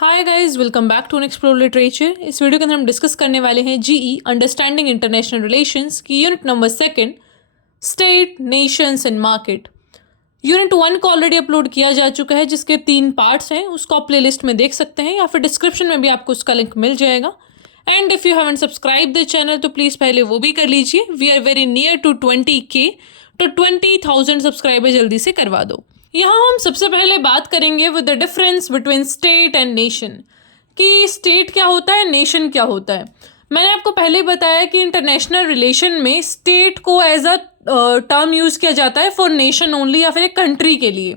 Hi guys, welcome back to explore literature. इस video के अंदर हम डिस्कस करने वाले हैं जीई अंडरस्टैंडिंग इंटरनेशनल रिलेशंस की unit number 2 state, nations and market. Unit 1 को ऑलरेडी अपलोड किया जा चुका है, जिसके 3 पार्ट्स हैं। उसको आप प्लेलिस्ट में देख सकते हैं या फिर डिस्क्रिप्शन में भी आपको उसका लिंक मिल जाएगा। And if you haven't subscribe the channel तो प्लीज़ पहले वो भी कर लीजिए। We are very near to 20K, तो 20,000 सब्सक्राइबर जल्दी से करवा दो। यहाँ हम सबसे पहले बात करेंगे with the difference between state and nation, कि स्टेट क्या होता है, नेशन क्या होता है। मैंने आपको पहले ही बताया कि इंटरनेशनल रिलेशन में स्टेट को एज अ टर्म यूज़ किया जाता है फॉर नेशन ओनली या फिर एक कंट्री के लिए।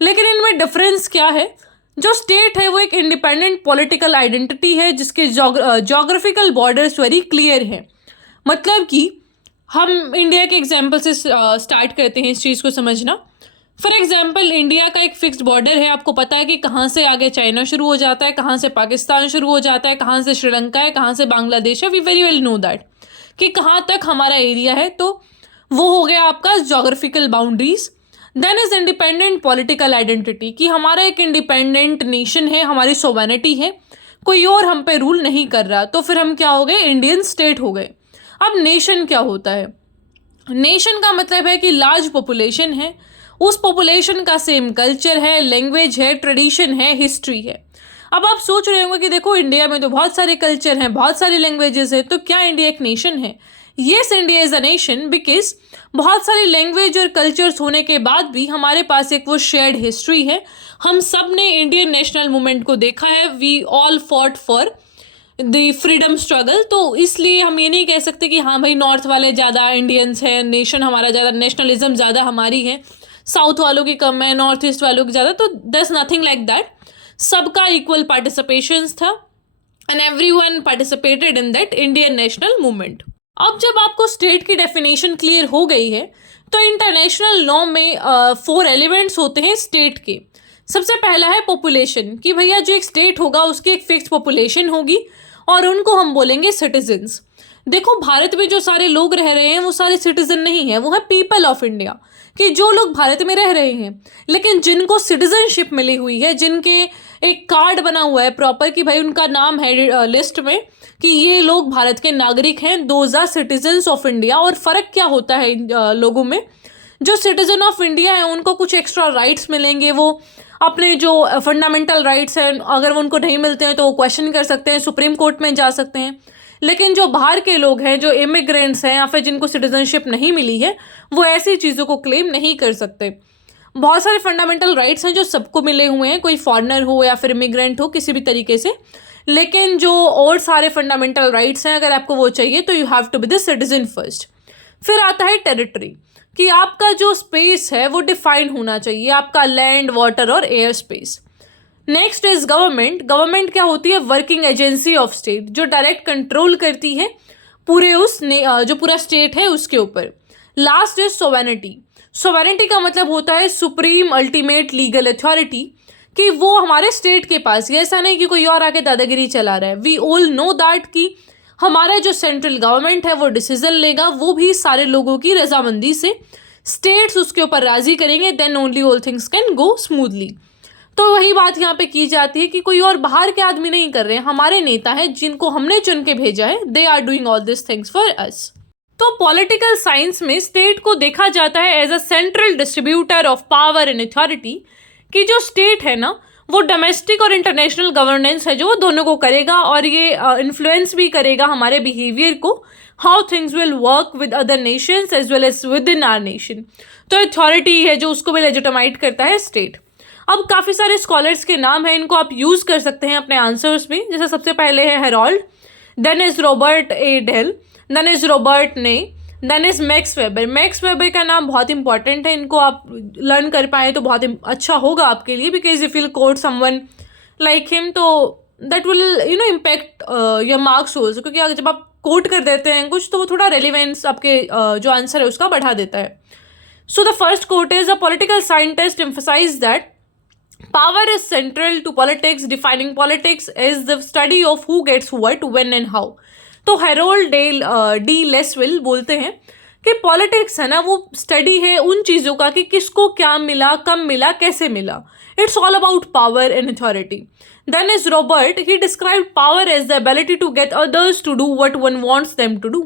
लेकिन इनमें डिफरेंस क्या है? जो स्टेट है वो एक इंडिपेंडेंट पॉलिटिकल आइडेंटिटी है जिसके जोग्राफिकल बॉर्डर्स वेरी क्लियर हैं। मतलब कि हम इंडिया के एग्जाम्पल से स्टार्ट करते हैं इस चीज़ को समझना। फॉर एग्जाम्पल, इंडिया का एक फिक्स्ड बॉर्डर है। आपको पता है कि कहाँ से आगे चाइना शुरू हो जाता है, कहाँ से पाकिस्तान शुरू हो जाता है, कहाँ से श्रीलंका है, कहाँ से बांग्लादेश है। We very well know that कि कहाँ तक हमारा एरिया है। तो वो हो गया आपका geographical boundaries. Then is independent political identity, कि हमारा एक इंडिपेंडेंट नेशन है, हमारी सोवेनिटी है, कोई और हम पे रूल नहीं कर रहा। तो फिर हम क्या हो गए? इंडियन स्टेट हो गए। अब नेशन क्या होता है? नेशन का मतलब है कि लार्ज पॉपुलेशन है, उस पॉपुलेशन का सेम कल्चर है, लैंग्वेज है, ट्रेडिशन है, हिस्ट्री है। अब आप सोच रहे होंगे कि देखो इंडिया में तो बहुत सारे कल्चर हैं, बहुत सारी लैंग्वेजेस हैं, तो क्या इंडिया एक नेशन है? Yes, India is a nation because बहुत सारी लैंग्वेज और कल्चर्स होने के बाद भी हमारे पास एक वो शेयर्ड हिस्ट्री है। हम सब ने इंडियन नेशनल मूवमेंट को देखा है। We all fought for the freedom struggle. तो इसलिए हम ये नहीं कह सकते कि हाँ भाई नॉर्थ वाले ज़्यादा इंडियंस हैं, नेशन हमारा ज़्यादा, नेशनलिज्म ज़्यादा हमारी है, साउथ वालों की कम है, नॉर्थ ईस्ट वालों की ज़्यादा। तो दस नथिंग लाइक दैट। सबका इक्वल पार्टिसिपेशन था and everyone participated in that Indian national movement. अब जब आपको स्टेट की डेफिनेशन क्लियर हो गई है तो इंटरनेशनल लॉ में 4 एलिमेंट्स होते हैं स्टेट के। सबसे पहला है पॉपुलेशन, कि भैया जो एक स्टेट होगा उसकी एक फिक्स पॉपुलेशन होगी और उनको हम बोलेंगे सिटीजन्स। देखो भारत में जो सारे लोग रह रहे हैं वो सारे सिटीजन नहीं है, वो है पीपल ऑफ इंडिया, कि जो लोग भारत में रह रहे हैं लेकिन जिनको सिटीजनशिप मिली हुई है, जिनके एक कार्ड बना हुआ है प्रॉपर कि भाई उनका नाम है लिस्ट में कि ये लोग भारत के नागरिक हैं, those are citizens of India. और फ़र्क क्या होता है इन लोगों में? जो सिटीजन ऑफ इंडिया है उनको कुछ एक्स्ट्रा राइट्स मिलेंगे, वो अपने जो फंडामेंटल राइट्स हैं अगर वो उनको नहीं मिलते हैं तो वो क्वेश्चन कर सकते हैं, सुप्रीम कोर्ट में जा सकते हैं। लेकिन जो बाहर के लोग हैं, जो इमिग्रेंट्स हैं या फिर जिनको सिटीजनशिप नहीं मिली है, वो ऐसी चीज़ों को क्लेम नहीं कर सकते। बहुत सारे फंडामेंटल राइट्स हैं जो सबको मिले हुए हैं, कोई फॉरेनर हो या फिर इमिग्रेंट हो किसी भी तरीके से। लेकिन जो और सारे फंडामेंटल राइट्स हैं अगर आपको वो चाहिए तो you have to be the citizen first. फिर आता है टेरिटरी, कि आपका जो स्पेस है वो डिफाइन होना चाहिए, आपका लैंड, वाटर और air space. Next is government. Government क्या होती है? वर्किंग एजेंसी ऑफ स्टेट, जो डायरेक्ट कंट्रोल करती है पूरे जो पूरा स्टेट है उसके ऊपर। Last is sovereignty. सोवेनिटी का मतलब होता है सुप्रीम अल्टीमेट लीगल अथॉरिटी, कि वो हमारे स्टेट के पास, ये ऐसा नहीं कि कोई और आके दादागिरी चला रहा है। वी ऑल नो दैट कि हमारा जो सेंट्रल गवर्नमेंट है वो डिसीजन लेगा, वो भी सारे लोगों की रजामंदी से। स्टेट्स उसके ऊपर राजी करेंगे, then only all things can go smoothly. तो वही बात यहाँ पे की जाती है कि कोई और बाहर के आदमी नहीं कर रहे हैं, हमारे नेता हैं जिनको हमने चुन के भेजा है, they are doing all this things for us. तो पॉलिटिकल साइंस में स्टेट को देखा जाता है as a central distributor of power and authority, कि जो स्टेट है ना वो डोमेस्टिक और इंटरनेशनल गवर्नेंस है जो वो दोनों को करेगा और ये इन्फ्लुएंस भी करेगा हमारे बिहेवियर को, how things will work with other nations as well as within our nation. तो अथॉरिटी है जो उसको भी लेजिटिमाइट करता है स्टेट। अब काफ़ी सारे स्कॉलर्स के नाम हैं, इनको आप यूज़ कर सकते हैं अपने आंसर्स में। जैसे सबसे पहले है Harold, then is Robert A Dahl, then is Robert ने, then is Max Weber. Max Weber का नाम बहुत इंपॉर्टेंट है, इनको आप लर्न कर पाए तो बहुत अच्छा होगा आपके लिए, because if you quote someone like him तो that will impact your marks also, क्योंकि जब आप कोट कर देते हैं कुछ तो वो थोड़ा रेलिवेंस आपके जो आंसर है उसका बढ़ा देता है। So the first quote is a political scientist emphasize that power is central to politics. Defining politics is the study of who gets what, when and how. तो हेरोल्ड डी लेसविल बोलते हैं कि पॉलिटिक्स है ना वो स्टडी है उन चीज़ों का कि किसको क्या मिला, कब मिला, कैसे मिला. It's all about power and authority. Then is Robert, he describe power as the ability to get others to do what one wants them to do.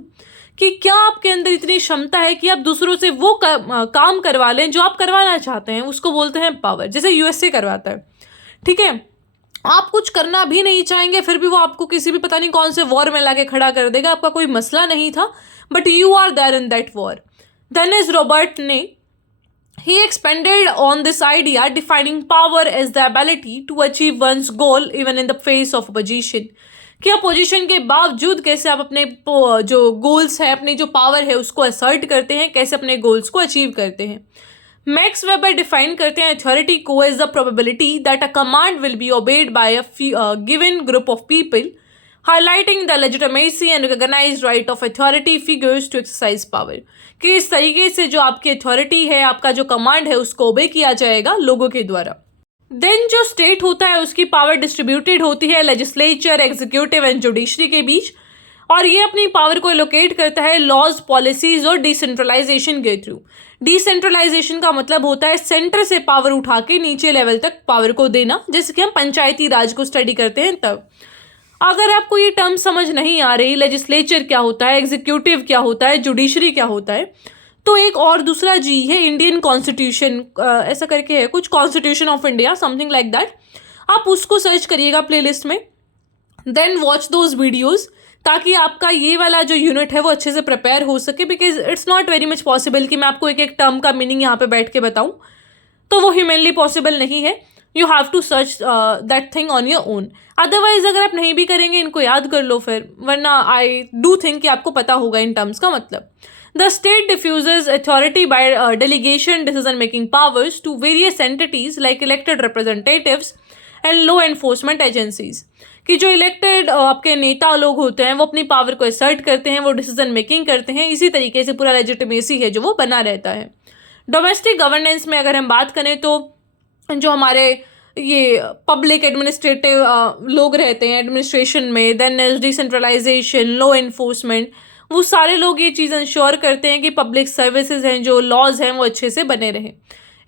कि क्या आपके अंदर इतनी क्षमता है कि आप दूसरों से वो काम करवा लें जो आप करवाना चाहते हैं, उसको बोलते हैं पावर. जैसे यूएसए करवाता है, ठीक है. आप कुछ करना भी नहीं चाहेंगे फिर भी वो आपको किसी भी पता नहीं कौन से वॉर में लाके खड़ा कर देगा. आपका कोई मसला नहीं था but you are there in that war. Then is Robert ने he expanded on this idea, defining power as the ability to achieve one's goal even in the face of opposition. कि अपोजिशन के बावजूद कैसे आप अपने जो goals है, अपनी जो पावर है उसको असर्ट करते हैं, कैसे अपने गोल्स को अचीव करते हैं. मैक्स वेबर डिफाइन करते हैं अथॉरिटी को as the probability that a command will be obeyed by a given group of people, highlighting the legitimacy and recognized right of authority figures to exercise power. कि इस तरीके से जो आपकी authority है, आपका जो कमांड है, उसको ओबे किया जाएगा लोगों के द्वारा. देन जो स्टेट होता है उसकी पावर डिस्ट्रीब्यूटेड होती है लेजिस्लेचर, एग्जीक्यूटिव एंड जुडिशरी के बीच, और ये अपनी पावर को एलोकेट करता है लॉज, पॉलिसीज और डिसेंट्रलाइजेशन के थ्रू. डिसेंट्रलाइजेशन का मतलब होता है सेंटर से पावर उठा के नीचे लेवल तक पावर को देना, जैसे कि हम पंचायती राज को स्टडी करते हैं तब. अगर आपको ये टर्म समझ नहीं आ रही, लेजिस्लेचर क्या होता है, एग्जीक्यूटिव क्या होता है, जुडिशरी क्या होता है, तो एक और दूसरा जी है इंडियन कॉन्स्टिट्यूशन, ऐसा करके है कुछ, constitution of India, something like that. आप उसको सर्च करिएगा प्लेलिस्ट में. देन वॉच दोज वीडियोज़ ताकि आपका ये वाला जो यूनिट है वो अच्छे से प्रिपेयर हो सके, because it's not very much possible कि मैं आपको एक एक टर्म का मीनिंग यहाँ पे बैठ के बताऊँ, तो वो ह्यूमनली पॉसिबल नहीं है. You have to search that thing on your own. Otherwise अगर आप नहीं भी करेंगे इनको याद कर लो फिर, वरना आई डू थिंक कि आपको पता होगा इन टर्म्स का मतलब. The state diffuses authority by delegation decision making powers to various entities like elected representatives and law enforcement agencies. कि जो इलेक्टेड आपके नेता लोग होते हैं वो अपनी पावर को असर्ट करते हैं, वो डिसीजन मेकिंग करते हैं, इसी तरीके से पूरा लेजिटिमेसी है जो वो बना रहता है. डोमेस्टिक गवर्नेंस में अगर हम बात करें तो जो हमारे ये पब्लिक एडमिनिस्ट्रेटिव लोग रहते हैं एडमिनिस्ट्रेशन में, then is decentralization, law enforcement, वो सारे लोग ये चीज़ इंश्योर करते हैं कि पब्लिक सर्विसेज हैं, जो लॉज हैं वो अच्छे से बने रहें.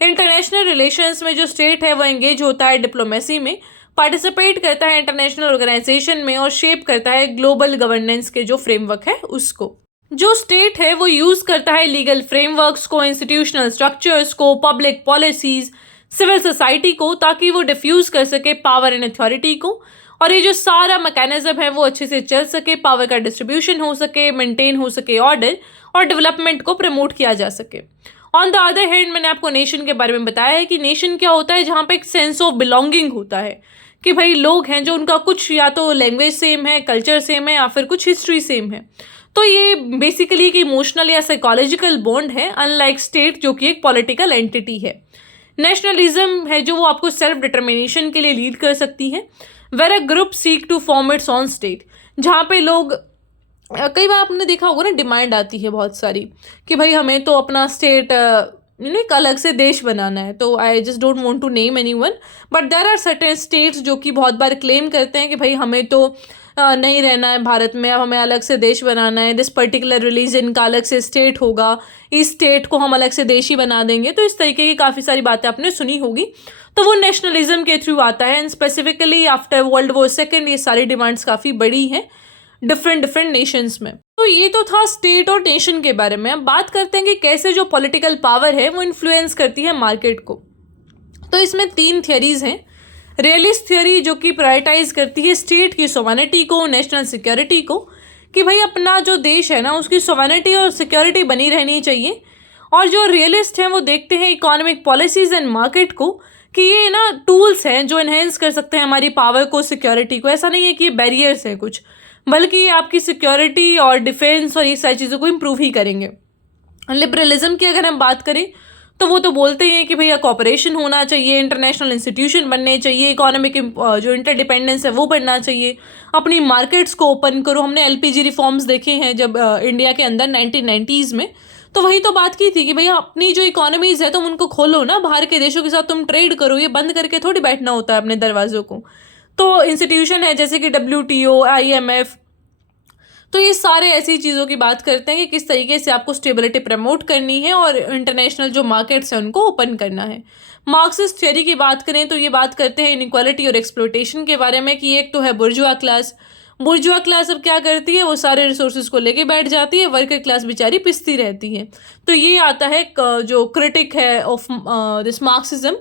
इंटरनेशनल रिलेशंस में जो स्टेट है वो एंगेज होता है डिप्लोमेसी में, पार्टिसिपेट करता है इंटरनेशनल ऑर्गेनाइजेशन में और शेप करता है ग्लोबल गवर्नेंस के जो फ्रेमवर्क है उसको. जो स्टेट है वो यूज़ करता है लीगल फ्रेमवर्क्स को, इंस्टीट्यूशनल स्ट्रक्चर्स को, पब्लिक पॉलिसीज़, सिविल सोसाइटी को, ताकि वो डिफ्यूज़ कर सके पावर एंड अथॉरिटी को, और ये जो सारा मैकेनिज्म है वो अच्छे से चल सके, पावर का डिस्ट्रीब्यूशन हो सके, मेंटेन हो सके ऑर्डर, और डेवलपमेंट को प्रमोट किया जा सके. ऑन द अदर हैंड मैंने आपको नेशन के बारे में बताया है कि नेशन क्या होता है, जहाँ पे एक सेंस ऑफ बिलोंगिंग होता है कि भाई लोग हैं जो उनका कुछ या तो लैंग्वेज सेम है, कल्चर सेम है, या फिर कुछ हिस्ट्री सेम है. तो ये बेसिकली एक इमोशनल या साइकोलॉजिकल बॉन्ड है, अनलाइक स्टेट जो कि एक पॉलिटिकल एंटिटी है. नेशनलिज्म है जो वो आपको सेल्फ डिटर्मिनेशन के लिए लीड कर सकती है, where a group seek to form its own state, जहाँ पे लोग, कई बार आपने देखा होगा ना, डिमांड आती है बहुत सारी कि भाई हमें तो अपना स्टेट एक अलग से देश बनाना है. तो I just don't want to name anyone, but there are certain states जो कि बहुत बार क्लेम करते हैं कि भाई हमें तो नहीं रहना है भारत में, अब हमें अलग से देश बनाना है, दिस पर्टिकुलर रिलीजन का अलग से स्टेट होगा, इस स्टेट को हम अलग से देश ही बना देंगे. तो इस तरीके की काफ़ी सारी बातें आपने सुनी होगी. तो वो नेशनलिज्म के थ्रू आता है, and specifically after world war second ये सारी डिमांड्स काफ़ी बड़ी हैं डिफरेंट नेशंस में. तो ये तो था स्टेट और नेशन के बारे में. अब बात करते हैं कि कैसे जो पॉलिटिकल पावर है वो इन्फ्लुएंस करती है मार्केट को. तो इसमें 3 थियरीज हैं. रियलिस्ट थियरी जो कि प्रायोरिटाइज करती है स्टेट की सोवरेनिटी को, नेशनल सिक्योरिटी को, कि भाई अपना जो देश है ना उसकी सोवरेनिटी और सिक्योरिटी बनी रहनी चाहिए. और जो रियलिस्ट हैं वो देखते हैं इकोनॉमिक पॉलिसीज एंड मार्केट को, कि ये ना टूल्स हैं जो इन्हेंस कर सकते हैं हमारी पावर को, सिक्योरिटी को. ऐसा नहीं है कि ये बैरियर्स हैं कुछ, बल्कि ये आपकी सिक्योरिटी और डिफेंस और ये सारी चीज़ों को इम्प्रूव ही करेंगे. लिबरलिज्म की अगर हम बात करें तो वो तो बोलते हैं कि भैया कॉपरेशन होना चाहिए, इंटरनेशनल इंस्टीट्यूशन बनने चाहिए, इकोनॉमिक जो इंटरडिपेंडेंस है वो बढ़ना चाहिए, अपनी मार्केट्स को ओपन करो. हमने एलपीजी रिफॉर्म्स देखे हैं जब इंडिया के अंदर 1990s में, तो वही तो बात की थी कि भैया अपनी जो इकोनॉमीज़ है तुम उनको खोलो ना, बाहर के देशों के साथ तुम ट्रेड करो, ये बंद करके थोड़ी बैठना होता है अपने दरवाज़ों को. तो इंस्टीट्यूशन है जैसे कि WTO, IMF, तो ये सारे ऐसी चीज़ों की बात करते हैं कि किस तरीके से आपको स्टेबिलिटी प्रमोट करनी है और इंटरनेशनल जो मार्केट्स हैं उनको ओपन करना है। मार्क्सिस्ट थ्योरी की बात करें तो ये बात करते हैं इनइक्वालिटी और एक्सप्लॉयटेशन के बारे में कि एक तो है बुर्जुआ क्लास। बुर्जुआ क्लास अब क्या करती है, वो सारे रिसोर्सेज को लेके बैठ जाती है, वर्कर क्लास बेचारी पिसती रहती है। तो ये आता है जो क्रिटिक है of this Marxism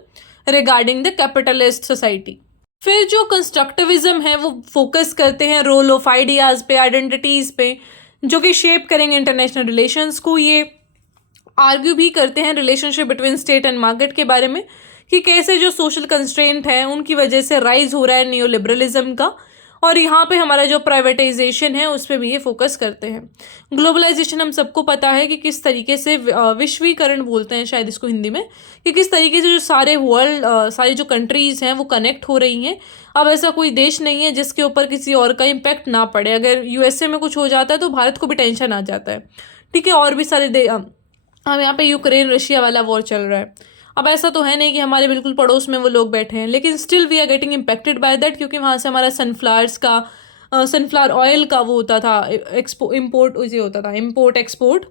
regarding the capitalist society. फिर जो कंस्ट्रक्टिविज्म है वो फोकस करते हैं रोल ऑफ आइडियाज़ पे, आइडेंटिटीज़ पे, जो कि शेप करेंगे इंटरनेशनल रिलेशंस को। ये आर्ग्यू भी करते हैं relationship between state and market के बारे में कि कैसे जो सोशल कंस्ट्रेंट है उनकी वजह से राइज हो रहा है न्यू लिबरलिज्म का, और यहाँ पे हमारा जो प्राइवेटाइजेशन है उस पर भी ये फोकस करते हैं। ग्लोबलाइजेशन हम सबको पता है कि किस तरीके से विश्वीकरण बोलते हैं शायद इसको हिंदी में, कि किस तरीके से जो सारे वर्ल्ड सारी जो कंट्रीज़ हैं वो कनेक्ट हो रही हैं। अब ऐसा कोई देश नहीं है जिसके ऊपर किसी और का इम्पैक्ट ना पड़े। अगर यूएसए में कुछ हो जाता है तो भारत को भी टेंशन आ जाता है, ठीक है। और भी सारे हम यहाँ पे यूक्रेन रशिया वाला वॉर चल रहा है। अब ऐसा तो है नहीं कि हमारे बिल्कुल पड़ोस में वो लोग बैठे हैं, लेकिन still we are getting impacted by that, क्योंकि वहाँ से हमारा सनफ्लावर ऑयल का वो होता था इम्पोर्ट एक्सपोर्ट,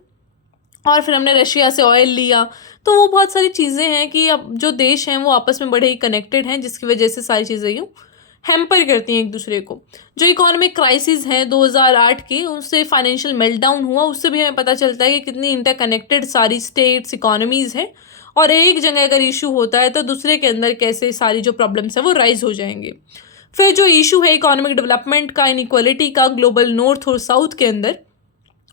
और फिर हमने रशिया से ऑयल लिया। तो वो बहुत सारी चीज़ें हैं कि अब जो देश हैं वो आपस में बड़े ही कनेक्टेड हैं, जिसकी वजह से सारी चीज़ें यूँ हैम्पर करती हैं एक दूसरे को। जो इकोनॉमिक क्राइसिस है 2008 की, उससे फाइनेंशियल मेल्टडाउन हुआ, उससे भी हमें पता चलता है कि कितनी इंटरकनेक्टेड सारी स्टेट्स इकोनॉमीज़ हैं, और एक जगह अगर इशू होता है तो दूसरे के अंदर कैसे सारी जो प्रॉब्लम्स है वो राइज हो जाएंगे। फिर जो इशू है इकोनॉमिक डेवलपमेंट का, इनइक्वालिटी का ग्लोबल नॉर्थ और साउथ के अंदर,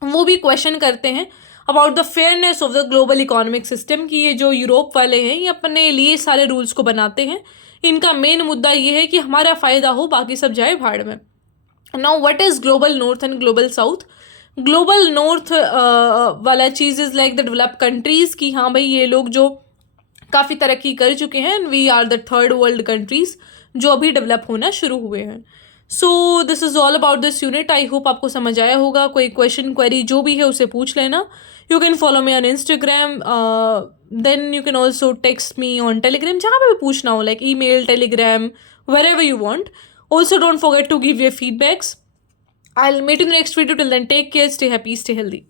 वो भी क्वेश्चन करते हैं about the fairness of the global economic system, कि ये जो यूरोप वाले हैं ये अपने लिए सारे रूल्स को बनाते हैं। इनका मेन मुद्दा ये है कि हमारा फ़ायदा हो, बाकी सब जाए भाड़ में। Now what is global north and global south? Global north वाला चीज़ is like the developed countries, की हाँ भाई ये लोग जो काफ़ी तरक्की कर चुके हैं, and we are the third world countries जो अभी डेवलप होना शुरू हुए हैं। So this is all about this unit. I hope आपको समझ आया होगा। कोई क्वेश्चन क्वेरी जो भी है उसे पूछ लेना। You can follow me on Instagram, then you can also text me on Telegram, जहाँ पे भी पूछना हो, like email, Telegram, wherever you want. Also don't forget to give your feedbacks. I'll meet you in the next video. Till then, take care, stay happy, stay healthy.